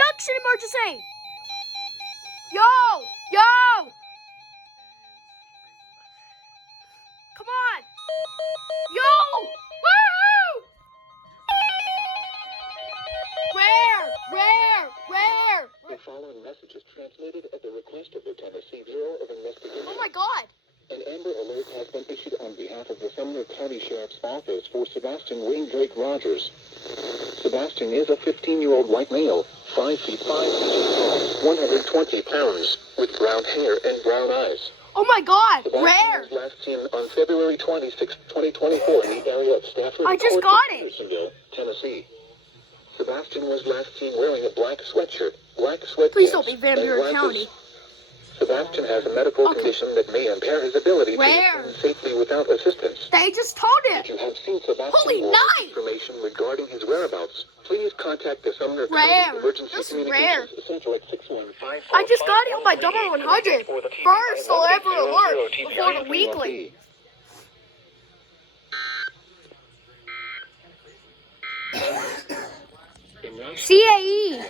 abduction emergency! Yo! Yo! Come on! Yo! Woo! Where? The following message is transmitted at the request of the Tennessee Bureau of Investigation. Oh my God! An Amber Alert has been issued on behalf of the Sumner County Sheriff's Office for Sebastian Wayne Drake Rogers. Sebastian is a 15-year-old white male, 5 feet 5 inches tall, 120 pounds, with brown hair and brown eyes. Oh my God! Sebastian Where? was last seen on February 26, 2024 in the area of Stafford I just Court, got it. Hendersonville, Tennessee. Sebastian was last seen wearing a black sweatshirt, black sweatpants, Please don't be Van and Buren glasses. County. Sebastian has a medical condition that may impair his ability to return safely without assistance. They just told If you it. have seen Sebastian Holy or knife! information regarding his whereabouts, please contact the Sumner Rare. County Emergency This is Communications Center at 615. I just got it on my double 100. First I'll ever alert before the weekly. CAE.